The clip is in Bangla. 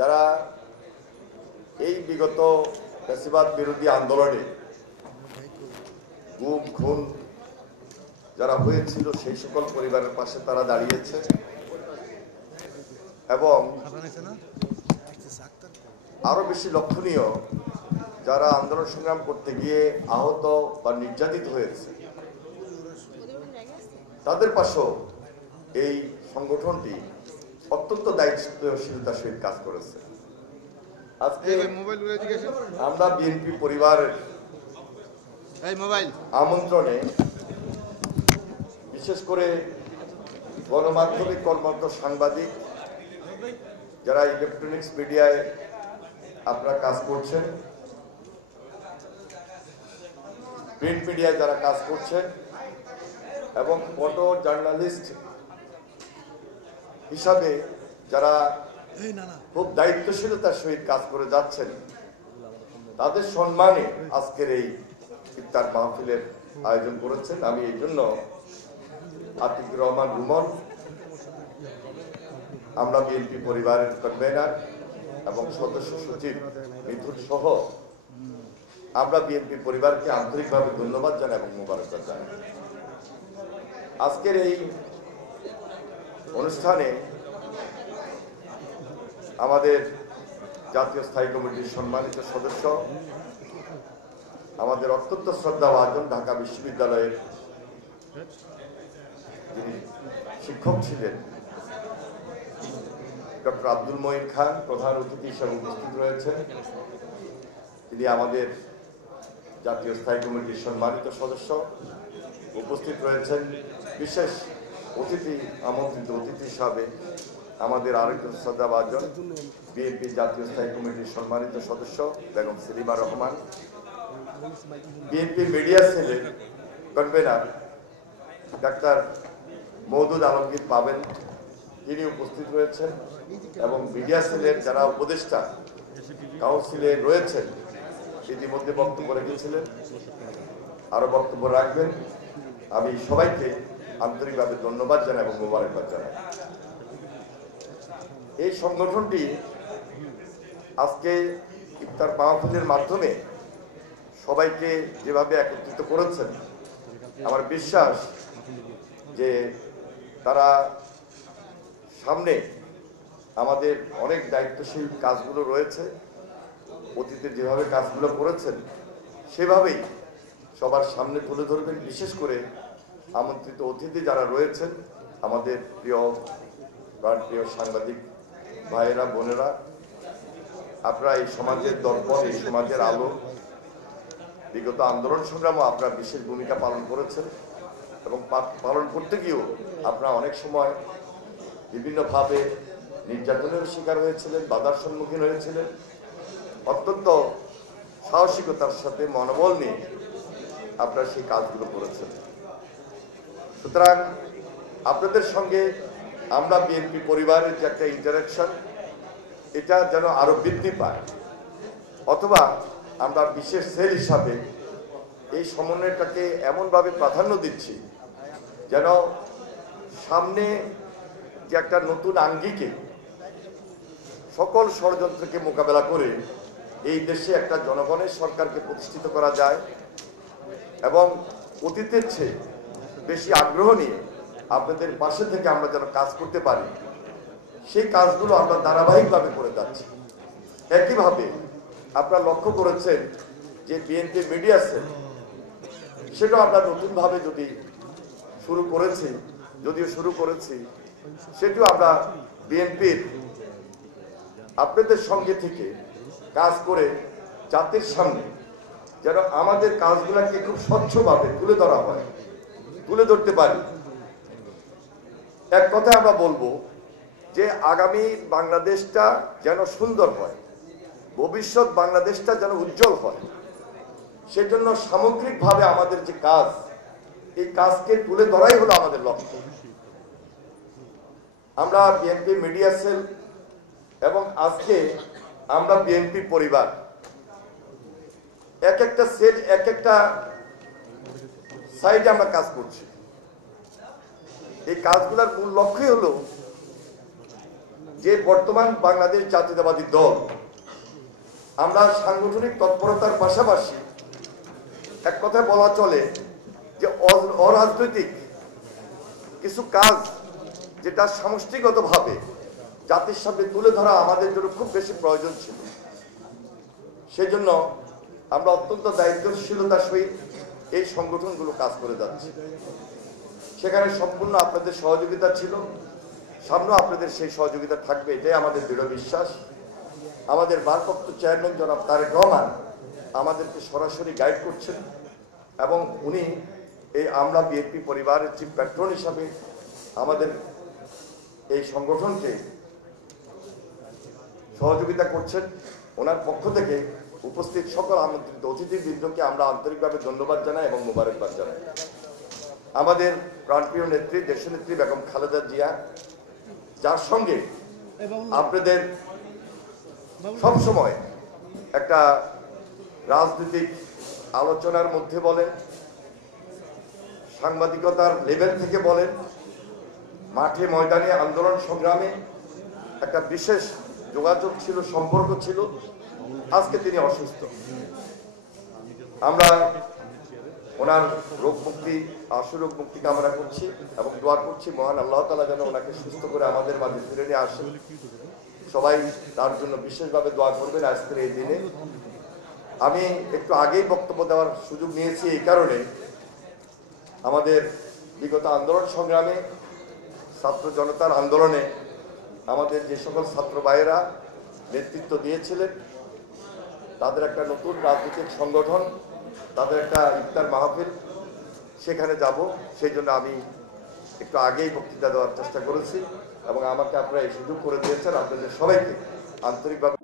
যারা এই বিগত ফ্যাসিবাদ বিরোধী আন্দোলনে গুম খুন যারা হয়েছিল সেই সকল পরিবারের পাশে তারা দাঁড়িয়েছে এবং আরো বেশি লক্ষণীয় যারা আন্দোলন সংগ্রাম করতে গিয়ে আহত বা নির্যাতিত হয়েছে তাদের পাশেও এই সংগঠনটি অত্যন্ত দায়িত্বশীলতার সহিত কাজ করেছে। আজকে আমরা বিএনপি পরিবারের আমন্ত্রণে বিশেষ করে গণমাধ্যমে কর্মরত সাংবাদিক যারা ইলেকট্রনিক্স মিডিয়ায় আপনারা কাজ করছেন, প্রিন্ট মিডিয়ায় যারা কাজ করছেন এবং ফটো জার্নালিস্ট হিসাবে যারা খুব দায়িত্বশীলতার সহিত কাজ করে যাচ্ছেন তাদের সম্মানে আজকের এই ইফতার মাহফিলের আয়োজন করেছেন। আমি এই জন্য আতিকুর রহমান রুমন, আমরা বিএনপি পরিবারের কনভেনার এবং সদস্য সচিব মিথুন সহ আমরা বিএনপি পরিবারকে আন্তরিকভাবে ধন্যবাদ জানাই এবং মোবারকবাদ জানাই। আজকের এই অনুষ্ঠানে আমাদের জাতীয় স্থায়ী কমিটির সম্মানিত সদস্য, আমাদের অত্যন্ত শ্রদ্ধাভাজন ঢাকা বিশ্ববিদ্যালয়ের যিনি শিক্ষক ছিলেন ডক্টর আব্দুল মঈন খান প্রধান অতিথি হিসেবে উপস্থিত রয়েছেন। তিনি আমাদের জাতীয় স্থায়ী কমিটির সম্মানিত সদস্য উপস্থিত রয়েছেন। বিশেষ অতিথি আমন্ত্রিত অতিথি হিসাবে আমাদের আরেকজন শ্রদ্ধাভাজন বিএনপি জাতীয় স্থায়ী কমিটির সম্মানিত সদস্য বেগম সেলিমা রহমান, বিএনপি মিডিয়া সেলের কনভেনার ডাক্তার মওদুদ আলমগীর পাবেন, তিনি উপস্থিত রয়েছেন এবং মিডিয়া সেলের যারা উপদেষ্টা কাউন্সিলে রয়েছেন ইতিমধ্যে বক্তব্য রেখেছিলেন, আরো বক্তব্য রাখবেন। আমি সবাইকে আন্তরিকভাবে ধন্যবাদ জানাই এবং মোবারকবাদ জানাই। এই সংগঠনটি আজকে ইফতার মাহফিলের মাধ্যমে সবাইকে যেভাবে একত্রিত করেছেন, আমার বিশ্বাস যে তারা সামনে আমাদের অনেক দায়িত্বশীল কাজগুলো রয়েছে, অতীতে যেভাবে কাজগুলো করেছেন সেভাবেই সবার সামনে তুলে ধরবেন। বিশেষ করে আমন্ত্রিত অতিথি যারা রয়েছেন, আমাদের প্রিয় সাংবাদিক ভাইয়েরা বোনেরা, আপনারা এই সমাজের দর্পণ, এই সমাজের আলো, বিগত আন্দোলন সংগ্রামও আপনারা বিশেষ ভূমিকা পালন করেছেন এবং পালন করতে গিয়েও আপনারা অনেক সময় বিভিন্নভাবে নির্যাতনের শিকার হয়েছিলেন, বাধার সম্মুখীন হয়েছিলেন। অত্যন্ত সাহসিকতার সাথে মনোবল নিয়ে আপনারা সেই কাজগুলো করেছেন। সুতরাং আপনাদের সঙ্গে আমরা বিএনপি পরিবারের যে একটা ইন্টারাকশন, এটা যেন আরো বৃদ্ধি পায়, অথবা আমরা বিশেষ সেল হিসাবে এই সমন্বয়টাকে এমনভাবে প্রাধান্য দিচ্ছি যেন সামনে যে একটা নতুন আঙ্গিকে সকল ষড়যন্ত্রকে মোকাবেলা করে এই দেশে একটা জনগণের সরকারকে প্রতিষ্ঠিত করা যায় এবং অতীতের চেয়ে বেশি আগ্রহ নিয়ে আপনাদের পাশে থেকে আমরা যেন কাজ করতে পারি, সেই কাজগুলো আমরা ধারাবাহিকভাবে করে যাচ্ছি। একইভাবে আপনারা লক্ষ্য করেছেন যে বিএনপি মিডিয়া সেল, সেটাও আমরা নতুনভাবে শুরু করেছি, সেটিও আমরা বিএনপির আপনাদের সঙ্গে থেকে কাজ করে জাতির সামনে যেন আমাদের কাজগুলোকে খুব স্বচ্ছভাবে তুলে ধরতে পারি। এক কথা আমরা বলবো যে আগামী বাংলাদেশটা যেন সুন্দর হয়, ভবিষ্যৎ বাংলাদেশটা যেন উজ্জ্বল হয়, সেজন্য সামগ্রিকভাবে আমাদের যে কাজ, এই কাজকে তুলে ধরাই হলো আমাদের লক্ষ্য। আমরা বিএনপি মিডিয়া সেল এবং আজকে আমরা বিএনপি পরিবার এক একটা সেল এক একটা সাইডে আমরা কাজ করছি। এই কাজগুলোর মূল লক্ষ্যই হলো যে বর্তমান বাংলাদেশ জাতীয়তাবাদী দল আমরা সাংগঠনিক তৎপরতার পাশাপাশি এক কথায় বলা চলে যে অরাজনৈতিক কিছু কাজ যেটা সমষ্টিগতভাবে জাতির সামনে তুলে ধরা আমাদের জন্য খুব বেশি প্রয়োজন ছিল। সেজন্য আমরা অত্যন্ত দায়িত্বশীলতার সহিত এই সংগঠনগুলো কাজ করে যাচ্ছে। সেখানে সম্পূর্ণ আপনাদের সহযোগিতা ছিল, সামনেও আপনাদের সেই সহযোগিতা থাকবে, এটাই আমাদের দৃঢ় বিশ্বাস। আমাদের ভারপ্রাপ্ত চেয়ারম্যান জনাব তারেক রহমান আমাদেরকে সরাসরি গাইড করছেন এবং উনি এই আমরা বিএনপি পরিবারের চিফ প্যাট্রন হিসাবে আমাদের এই সংগঠনকে সহযোগিতা করছেন। ওনার পক্ষ থেকে উপস্থিত সকল আমন্ত্রিত অতিথিবৃন্দকে আমরা আন্তরিকভাবে ধন্যবাদ জানাই এবং মোবারকবাদ জানাই। আমাদের প্রাণপ্রিয় নেত্রী দেশনেত্রী বেগম খালেদা জিয়া, যার সঙ্গে আপনাদের সবসময় একটা রাজনৈতিক আলোচনার মধ্যে বলেন, সাংবাদিকতার লেভেল থেকে বলেন, মাঠে ময়দানে আন্দোলন সংগ্রামে একটা বিশেষ যোগাযোগ ছিল, সম্পর্ক ছিল। আজকে তিনি অসুস্থ, আমরা ওনার রোগ মুক্তি, আশু রোগ মুক্তি কামনা করছি এবং দোয়া করছি মহান আল্লাহ তাআলা যেন ওনাকে সুস্থ করে আমাদের মাঝে ফিরে নিয়ে আসেন। সবাই তার জন্য বিশেষভাবে দোয়া করবেন আজকের এই দিনে। আমি একটু আগেই বক্তব্য দেওয়ার সুযোগ নিয়েছি এই কারণে, আমাদের বিগত আন্দোলন সংগ্রামে, ছাত্র জনতার আন্দোলনে আমাদের যে সকল ছাত্র ভাইয়েরা নেতৃত্ব দিয়েছিলেন, তাদের একটা নতুন রাজনৈতিক সংগঠন, তাদের একটা ইফতার মাহফিল, সেখানে যাব। সেই জন্য আমি একটু আগেই বক্তৃতা দেওয়ার চেষ্টা করেছি এবং আমাকে আপনারা এই সুযোগ করে দিয়েছেন। আপনাদের সবাইকে আন্তরিকভাবে